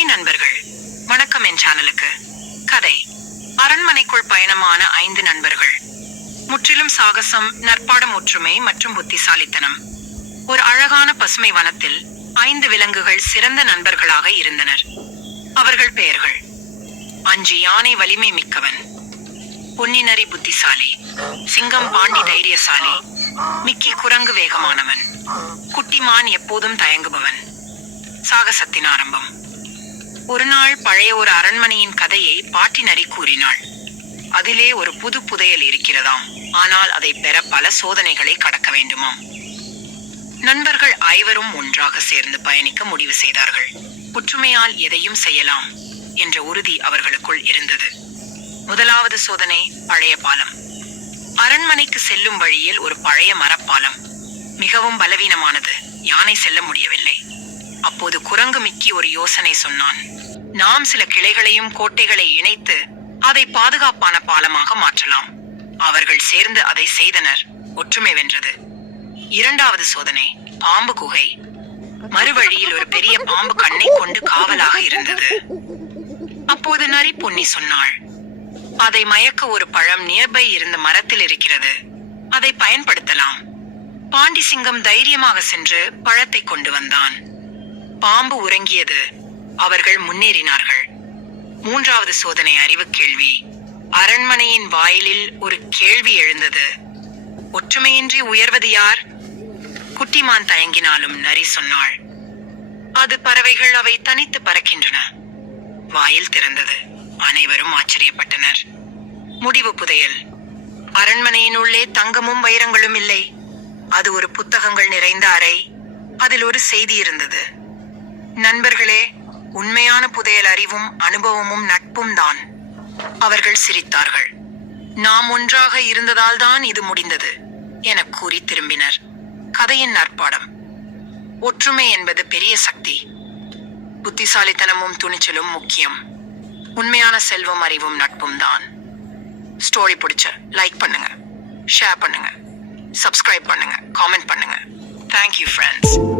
Hi நண்பர்கள். வணக்கம் என் சேனலுக்கு. கதை. அரண்மனைக்குள் பயணமான ஐந்து நண்பர்கள். முற்றிலும் சாகசம் நற்பாடம் ஒற்றுமை மற்றும் புத்திசாலித்தனம். ஒரு அழகான பசுமை வனத்தில் ஐந்து விலங்குகள் சிறந்த நண்பர்களாக இருந்தனர். அவர்கள் பெயர்கள். அஞ்சு யானை வலிமை மிக்கவன். பொன்னினரி புத்திசாலி. சிங்கம் பாண்டி தைரியசாலி. மிக்கி குரங்கு வேகமானவன். குட்டிமான் எப்போதும் தயங்குபவன். சாகசத்தின் ஆரம்பம். ஒரு நாள் பழைய ஒரு அரண்மனையின் கதையை பாட்டினரி கூறினாள். அதிலே ஒரு புது புதையல் இருக்கிறதாம். ஆனால் அதை பெற பல சோதனைகளை கடக்க வேண்டுமாம். நண்பர்கள் ஐவரும் ஒன்றாக சேர்ந்து பயணிக்க முடிவு செய்தார்கள். ஒற்றுமையால் எதையும் செய்யலாம் என்ற உறுதி அவர்களுக்குள் இருந்தது. முதலாவது சோதனை பழைய பாலம். அரண்மனைக்கு செல்லும் வழியில் ஒரு பழைய மரப்பாலம். மிகவும் பலவீனமானது. யானை செல்ல முடியவில்லை. அப்போது குரங்கு மிக்கி ஒரு யோசனை சொன்னான். நாம் சில கிளைகளையும் கோட்டைகளை இணைத்து அதை பாதுகாப்பான பாலமாக மாற்றலாம். அவர்கள் சேர்ந்து அதை செய்தனர். ஒற்றுமை வென்றது. இரண்டாவது சோதனை பாம்பு குகை. மறுவழியில் ஒரு பெரிய பாம்பு கண்ணை கொண்டு காவலாக இருந்தது. அப்போது நரி பொன்னி சொன்னாள் அதை மயக்க ஒரு பழம் நியர்பை இருந்த மரத்தில் இருக்கிறது. அதை பயன்படுத்தலாம். பாண்டி சிங்கம் தைரியமாக சென்று பழத்தை கொண்டு வந்தான். பாம்பு உறங்கியது. அவர்கள் முன்னேறினார்கள். மூன்றாவது சோதனை அறிவு கேள்வி. அரண்மனையின் வாயிலில் ஒரு கேள்வி எழுந்தது. ஒற்றுமையின்றி உயர்வது யார்? குட்டிமான் தயங்கினாலும் நரி சொன்னாள். அது பறவைகள் அவை தனித்து பறக்கின்றன. வாயில் திறந்தது. அனைவரும் ஆச்சரியப்பட்டனர். முடிவு புதையல். அரண்மனையின் உள்ளே தங்கமும் வைரங்களும் இல்லை. அது ஒரு புத்தகங்கள் நிறைந்த அறை. அதில் ஒரு செய்தி இருந்தது. நண்பர்களே உண்மையான புதையல் அறிவும் அனுபவமும் நட்பும் தான். அவர்கள் சிரித்தார்கள். நாம் ஒன்றாக இருந்ததால் தான் இது முடிந்தது என கூறி திரும்பினர். கதையின் நற்பாடம். ஒற்றுமை என்பது பெரிய சக்தி. புத்திசாலித்தனமும் துணிச்சலும் முக்கியம். உண்மையான செல்வம் அறிவும் நட்பும் தான். ஸ்டோரி பிடிச்ச லைக் பண்ணுங்க. ஷேர் பண்ணுங்க. சப்ஸ்கிரைப் பண்ணுங்க. காமெண்ட் பண்ணுங்க. Thank you friends